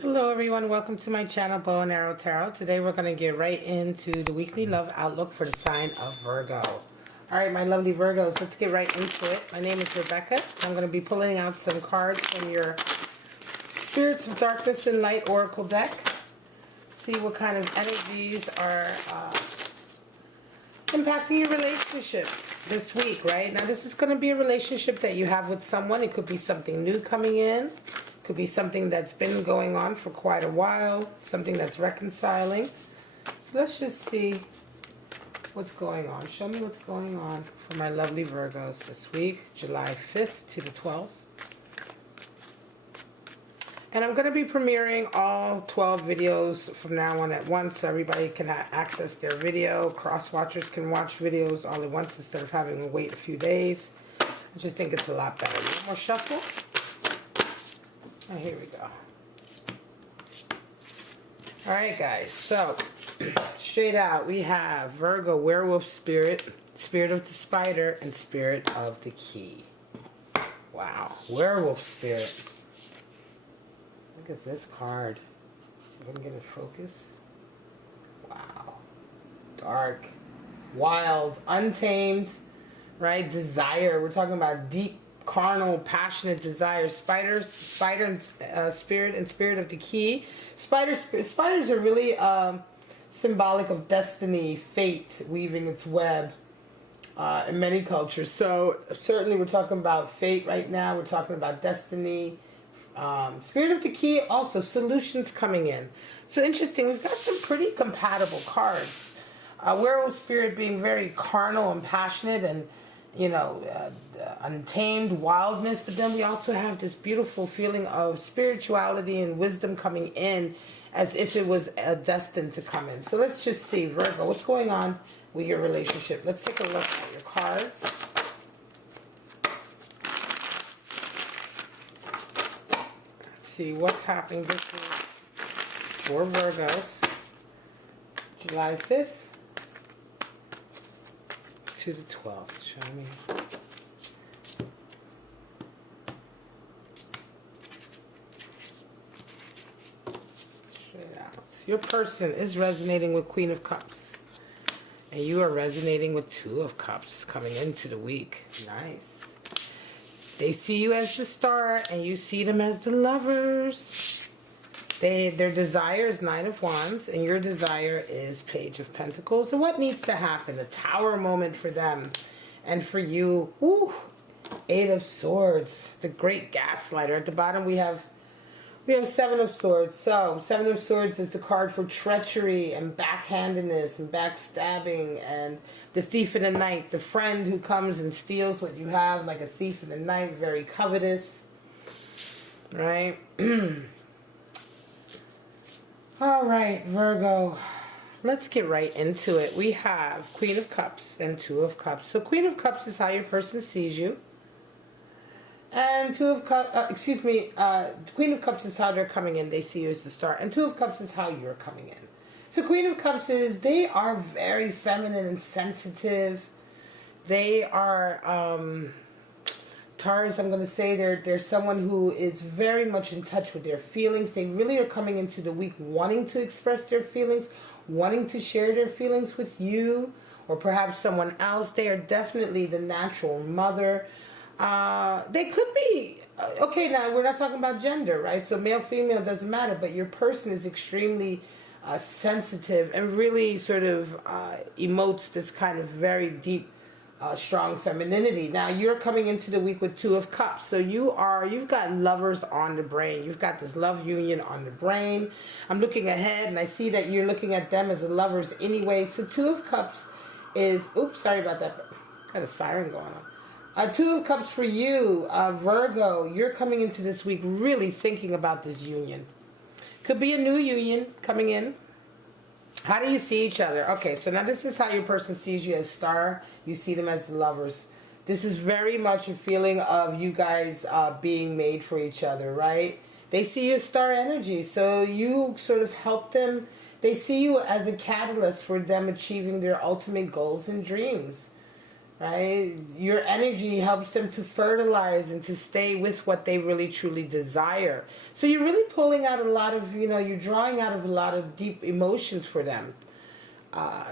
Hello everyone, welcome to my channel Bow and Arrow Tarot. Today we're going to get right into the weekly love outlook for the sign of Virgo. Alright my lovely Virgos, let's get right into it. My name is Rebecca. I'm going to be pulling out some cards from your Spirits of Darkness and Light Oracle deck. See what kind of energies are impacting your relationship this week, right? Now this is going to be a relationship that you have with someone. It could be something new coming in. Could be something that's been going on for quite a while, something that's reconciling. So let's just see what's going on. Show me what's going on for my lovely Virgos this week, July 5th to the 12th. And I'm going to be premiering all 12 videos from now on at once so everybody can access their video. Cross-watchers can watch videos all at once instead of having to wait a few days. I just think it's a lot better. One more shuffle. And here we go. Alright guys, so straight out we have Virgo, Werewolf Spirit, Spirit of the Spider, and Spirit of the Key. Wow, Werewolf Spirit. Look at this card. See if I can get it focused. Wow. Dark, wild, untamed, right? Desire. We're talking about deep, carnal, passionate desire. Spider and spirit, and Spirit of the Key. Spiders are really symbolic of destiny, fate, weaving its web in many cultures. So certainly we're talking about fate right now. We're talking about destiny. Spirit of the Key, also solutions coming in. So interesting. We've got some pretty compatible cards. Werewolf Spirit being very carnal and passionate and untamed wildness, but then we also have this beautiful feeling of spirituality and wisdom coming in as if it was destined to come in. So let's just see, Virgo, what's going on with your relationship? Let's take a look at your cards. See what's happening this week for Virgos, July 5th to the 12th. Show me. Straight out. Your person is resonating with Queen of Cups. And you are resonating with Two of Cups coming into the week. Nice. They see you as the star and you see them as the lovers. Their desire is Nine of Wands and your desire is Page of Pentacles. And what needs to happen? A tower moment for them. And for you, whoo, Eight of Swords, the great gaslighter. At the bottom we have Seven of Swords. So Seven of Swords is the card for treachery and backhandedness and backstabbing, and the thief in the night, the friend who comes and steals what you have like a thief in the night, very covetous, right? All right, Virgo, let's get right into it. We have Queen of Cups and Two of Cups. So Queen of Cups is how your person sees you. And Two of Cups, Queen of Cups is how they're coming in. They see you as the star. And Two of Cups is how you're coming in. So Queen of Cups is, they are very feminine and sensitive. They are, Taurus, I'm going to say they're someone who is very much in touch with their feelings. They really are coming into the week wanting to express their feelings, wanting to share their feelings with you or perhaps someone else. They are definitely the natural mother. They could be, okay, now we're not talking about gender, right? So male, female, doesn't matter, but your person is extremely sensitive and really sort of emotes this kind of very deep, strong femininity. Now you're coming into the week with Two of Cups, so you've got lovers on the brain. You've got this love union on the brain. I'm looking ahead and I see that you're looking at them as lovers anyway. So Two of Cups is, oops, sorry about that, got a siren going on. Two of Cups for you, Virgo. You're coming into this week really thinking about this union. Could be a new union coming in. How do you see each other? Okay, so now this is how your person sees you as star. You see them as lovers. This is very much a feeling of you guys being made for each other, right? They see you as star energy, so you sort of help them. They see you as a catalyst for them achieving their ultimate goals and dreams. right? Your energy helps them to fertilize and to stay with what they really truly desire. So you're really pulling out a lot of, you're drawing out of a lot of deep emotions for them,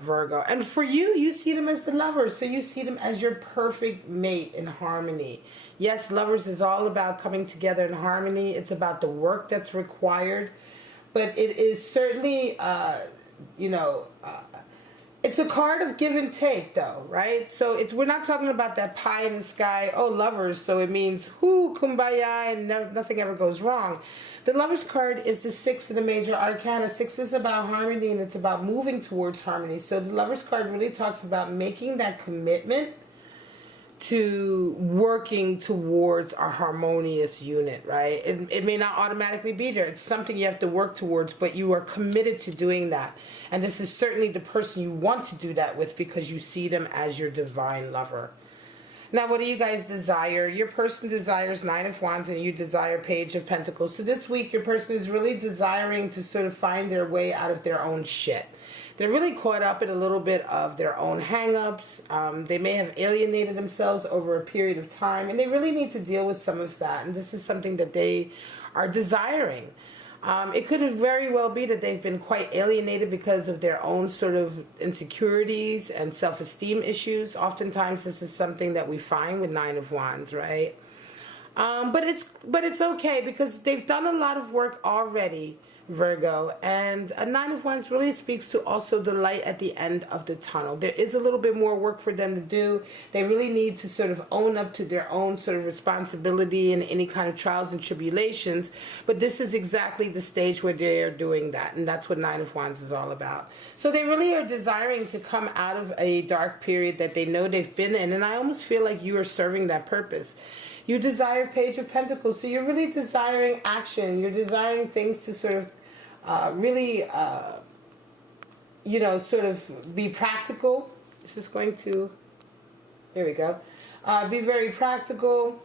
Virgo. And for you, you see them as the lovers. So you see them as your perfect mate in harmony. Yes, lovers is all about coming together in harmony. It's about the work that's required. But it is certainly, it's a card of give and take, though, right? So we're not talking about that pie in the sky, oh, lovers, so it means, whoo, kumbaya, and nothing ever goes wrong. The Lovers card is the 6 of the major arcana. 6 is about harmony, and it's about moving towards harmony. So the Lovers card really talks about making that commitment to working towards a harmonious unit, right? It may not automatically be there. It's something you have to work towards, but you are committed to doing that. And this is certainly the person you want to do that with because you see them as your divine lover. Now, what do you guys desire? Your person desires 9 of Wands and you desire Page of Pentacles. So this week, your person is really desiring to sort of find their way out of their own shit. They're really caught up in a little bit of their own hang-ups. They may have alienated themselves over a period of time, and they really need to deal with some of that. And this is something that they are desiring. It could very well be that they've been quite alienated because of their own sort of insecurities and self-esteem issues. Oftentimes, this is something that we find with 9 of Wands, right? But it's okay because they've done a lot of work already, Virgo, and a 9 of Wands really speaks to also the light at the end of the tunnel. There is a little bit more work for them to do. They really need to sort of own up to their own sort of responsibility in any kind of trials and tribulations, but this is exactly the stage where they are doing that, and that's what 9 of Wands is all about. So they really are desiring to come out of a dark period that they know they've been in, and I almost feel like you are serving that purpose. You desire Page of Pentacles, so you're really desiring action. You're desiring things to sort of sort of be practical. Is this going to, there we go. Be very practical.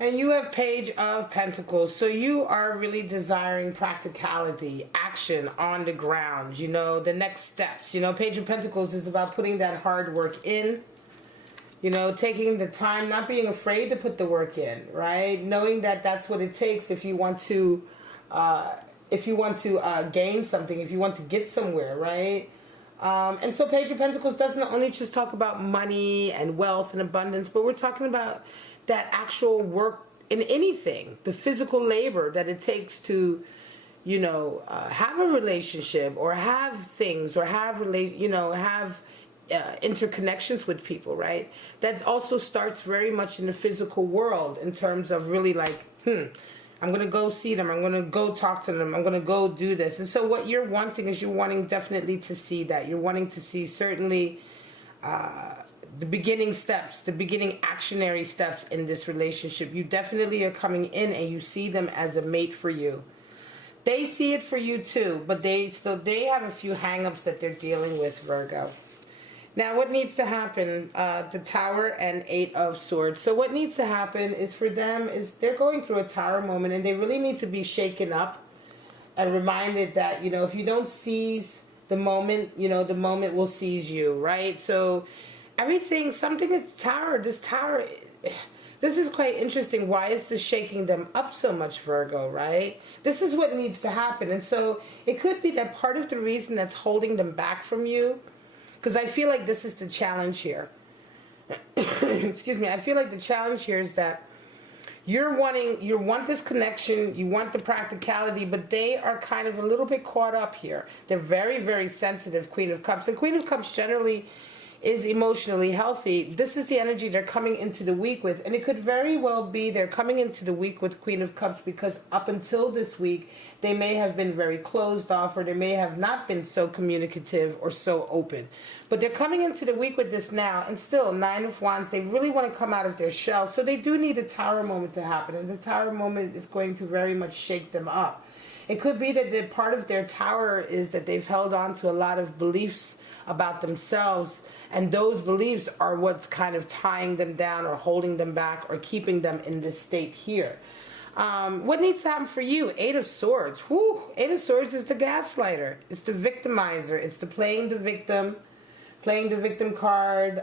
And you have Page of Pentacles. So you are really desiring practicality, action on the ground, the next steps. Page of Pentacles is about putting that hard work in. Taking the time, not being afraid to put the work in, right? Knowing that that's what it takes if you want to gain something, if you want to get somewhere, right? And so Page of Pentacles doesn't only just talk about money and wealth and abundance, but we're talking about that actual work in anything, the physical labor that it takes to, have a relationship or have things or have interconnections with people, right? That also starts very much in the physical world in terms of really like, I'm going to go see them. I'm going to go talk to them. I'm going to go do this. And so what you're wanting is you're wanting definitely to see that. You're wanting to see certainly the beginning steps, the beginning actionary steps in this relationship. You definitely are coming in and you see them as a mate for you. They see it for you too, but they have a few hang-ups that they're dealing with, Virgo. Now, what needs to happen? The Tower and 8 of Swords. So what needs to happen is for them is they're going through a tower moment and they really need to be shaken up and reminded that, if you don't seize the moment, the moment will seize you, right? So something is this tower, this is quite interesting. Why is this shaking them up so much, Virgo, right? This is what needs to happen. And so it could be that part of the reason that's holding them back from you, because I feel like this is the challenge here. Excuse me. I feel like the challenge here is that you want this connection, you want the practicality, but they are kind of a little bit caught up here. They're very, very sensitive, Queen of Cups. And Queen of Cups generally is emotionally healthy. This is the energy they're coming into the week with. And it could very well be they're coming into the week with Queen of Cups because up until this week, they may have been very closed off or they may have not been so communicative or so open. But they're coming into the week with this now. And still, 9 of Wands, they really want to come out of their shell. So they do need a tower moment to happen. And the tower moment is going to very much shake them up. It could be that part of their tower is that they've held on to a lot of beliefs about themselves, and those beliefs are what's kind of tying them down or holding them back or keeping them in this state here. What needs to happen for you? 8 of Swords. Whew. 8 of Swords is the gaslighter. It's the victimizer. It's the playing the victim, playing the victim card.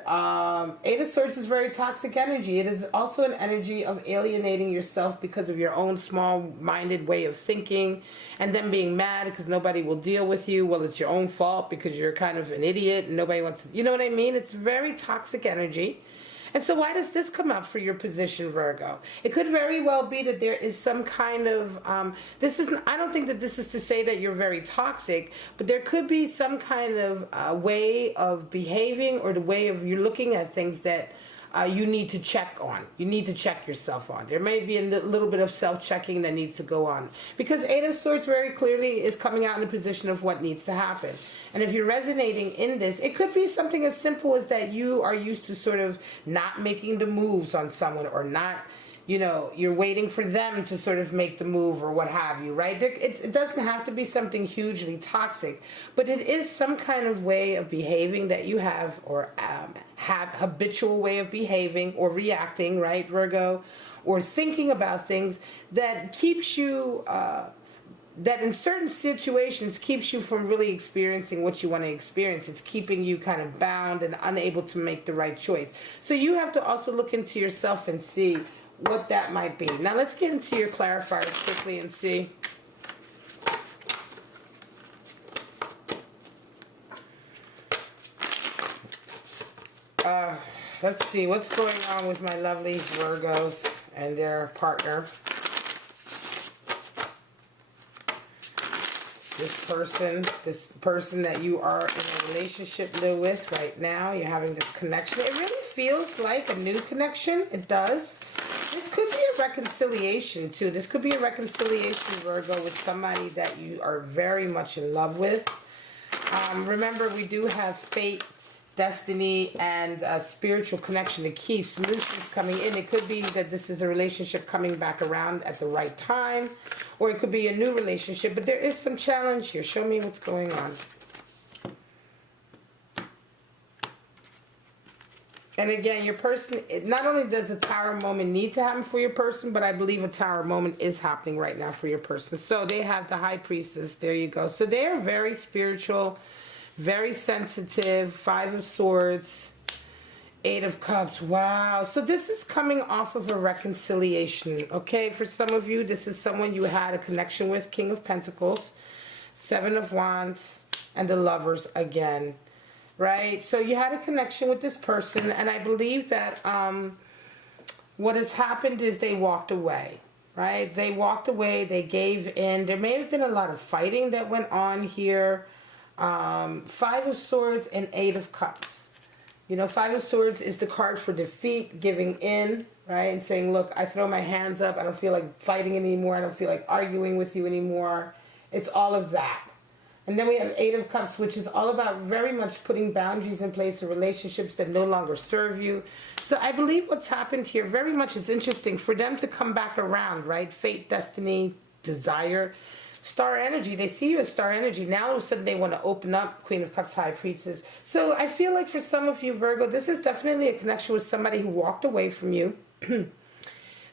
Eight of Swords is very toxic energy. It is also an energy of alienating yourself because of your own small-minded way of thinking, and then being mad because nobody will deal with you. Well, it's your own fault because you're kind of an idiot and nobody wants to, you know what I mean? It's very toxic energy. And so why does this come up for your position, Virgo? It could very well be that there is some kind of, I don't think that this is to say that you're very toxic, but there could be some kind of way of behaving, or the way of you're looking at things that you need to check on. You need to check yourself on. There may be a little bit of self-checking that needs to go on. Because Eight of Swords very clearly is coming out in a position of what needs to happen. And if you're resonating in this, it could be something as simple as that you are used to sort of not making the moves on someone, or not, you know, you're waiting for them to sort of make the move or what have you, right? It doesn't have to be something hugely toxic, but it is some kind of way of behaving that you have, or have habitual way of behaving or reacting, right, Virgo? Or thinking about things that keeps you, that in certain situations keeps you from really experiencing what you want to experience. It's keeping you kind of bound and unable to make the right choice. So you have to also look into yourself and see what that might be. Now let's get into your clarifiers quickly and see. Let's see what's going on with my lovely Virgos and their partner. This person that you are in a relationship with right now, you're having this connection. It really feels like a new connection. It does. This could be a reconciliation too. This could be a reconciliation, Virgo, with somebody that you are very much in love with. Remember, we do have fate, destiny, and spiritual connection, the key solutions coming in. It could be that this is a relationship coming back around at the right time, or it could be a new relationship, but there is some challenge here. Show me what's going on. And again, your person, not only does a tower moment need to happen for your person, but I believe a tower moment is happening right now for your person. So they have the High Priestess. There you go. So they are very spiritual, very sensitive. Five of Swords, Eight of Cups. Wow. So this is coming off of a reconciliation. Okay. For some of you, this is someone you had a connection with. King of Pentacles, Seven of Wands, and the Lovers again. Right? So you had a connection with this person, and I believe that what has happened is they walked away. Right? They walked away. They gave in. There may have been a lot of fighting that went on here. Five of Swords and Eight of Cups. You know, Five of Swords is the card for defeat, giving in, right? And saying, look, I throw my hands up. I don't feel like fighting anymore. I don't feel like arguing with you anymore. It's all of that. And then we have Eight of Cups, which is all about very much putting boundaries in place in relationships that no longer serve you. So I believe what's happened here, very much it's interesting for them to come back around, right? Fate, destiny, desire. Star energy, they see you as star energy. Now all of a sudden they want to open up. Queen of Cups, High Priestess. So I feel like for some of you, Virgo, this is definitely a connection with somebody who walked away from you.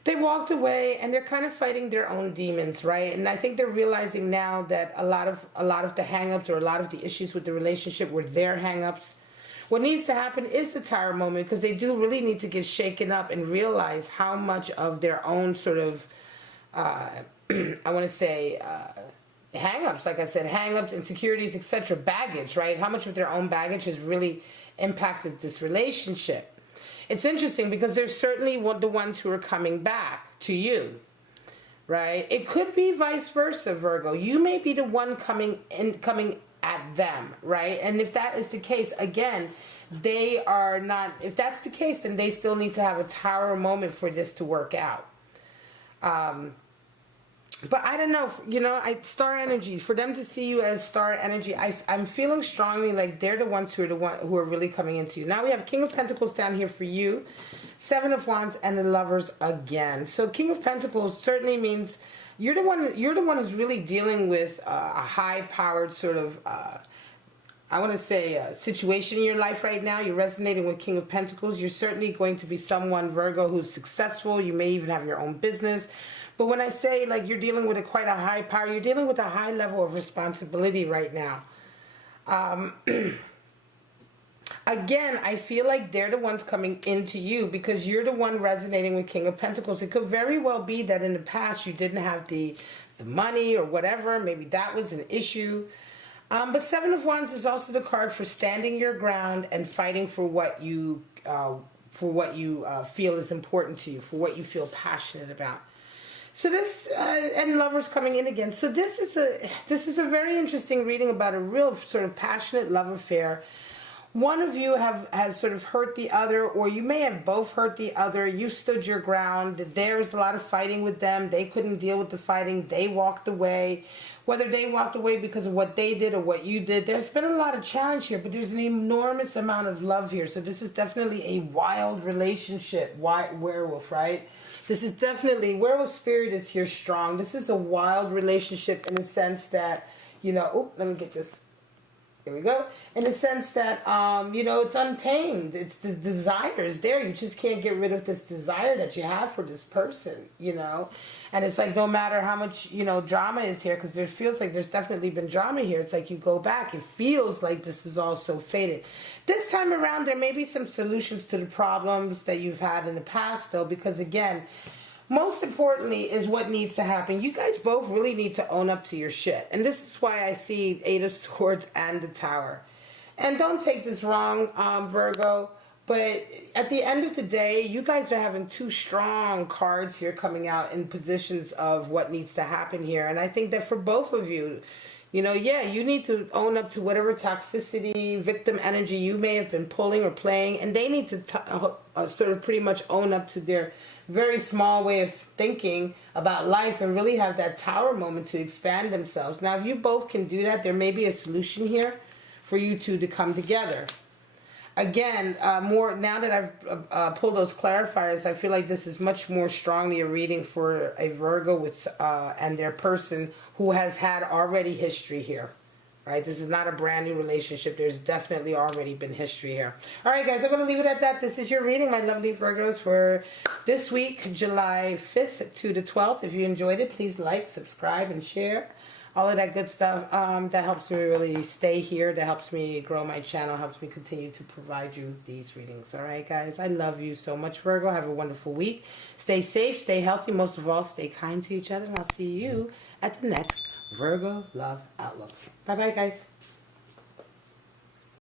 They walked away and they're kind of fighting their own demons, right? And I think they're realizing now that a lot of the hang-ups or a lot of the issues with the relationship were their hang-ups. What needs to happen is the tower moment, because they do really need to get shaken up and realize how much of their own sort of I want to say hang-ups, like I said, hang-ups, insecurities, etc., baggage, right? How much of their own baggage has really impacted this relationship. It's interesting because there's certainly the ones who are coming back to you, right? It could be vice versa, Virgo. You may be the one coming at them, right? And if that is the case, again, they are not, if that's the case, then they still need to have a tower moment for this to work out. But I don't know, you know, star energy, for them to see you as star energy, I'm feeling strongly like they're the ones who are really coming into you. Now we have King of Pentacles down here for you, Seven of Wands, and the Lovers again. So King of Pentacles certainly means you're the one who's really dealing with a high-powered sort of I want to say situation in your life right now. You're resonating with King of Pentacles. You're certainly going to be someone, Virgo, who's successful. You may even have your own business. But when I say like you're dealing with quite a high power, you're dealing with a high level of responsibility right now. Again, I feel like they're the ones coming into you because you're the one resonating with King of Pentacles. It could very well be that in the past you didn't have the money or whatever. Maybe that was an issue. But Seven of Wands is also the card for standing your ground and fighting for what you feel is important to you, for what you feel passionate about. So this and Lovers coming in again. So this is a very interesting reading about a real sort of passionate love affair. One of you has sort of hurt the other, or you may have both hurt the other. You stood your ground. There was a lot of fighting with them. They couldn't deal with the fighting. They walked away. Whether they walked away because of what they did or what you did, there's been a lot of challenge here, but there's an enormous amount of love here. So this is definitely a wild relationship. Werewolf, right? This is definitely, werewolf spirit is here strong. This is a wild relationship in the sense that, you know, oh, let me get this. Here we go. In the sense that, you know, it's untamed. It's the desire is there. You just can't get rid of this desire that you have for this person, you know. And it's like no matter how much, you know, drama is here, because there feels like there's definitely been drama here. It's like you go back. It feels like this is all so faded. This time around, there may be some solutions to the problems that you've had in the past, though, because, again, most importantly is what needs to happen. You guys both really need to own up to your shit. And this is why I see Eight of Swords and the Tower. And don't take this wrong, Virgo, but at the end of the day, you guys are having two strong cards here coming out in positions of what needs to happen here. And I think that for both of you, you know, yeah, you need to own up to whatever toxicity, victim energy you may have been pulling or playing. And they need to sort of pretty much own up to their very small way of thinking about life and really have that tower moment to expand themselves. Now, if you both can do that, there may be a solution here for you two to come together. Again, more now that I've pulled those clarifiers, I feel like this is much more strongly a reading for a Virgo with and their person who has had already history here. Right? This is not a brand new relationship. There's definitely already been history here. All right, guys, I'm going to leave it at that. This is your reading, my lovely Virgos, for this week, July 5th to the 12th. If you enjoyed it, please like, subscribe, and share. All of that good stuff. That helps me really stay here. That helps me grow my channel, helps me continue to provide you these readings. All right, guys? I love you so much, Virgo. Have a wonderful week. Stay safe, stay healthy. Most of all, stay kind to each other. And I'll see you at the next Virgo Love Outlook. Bye-bye, guys.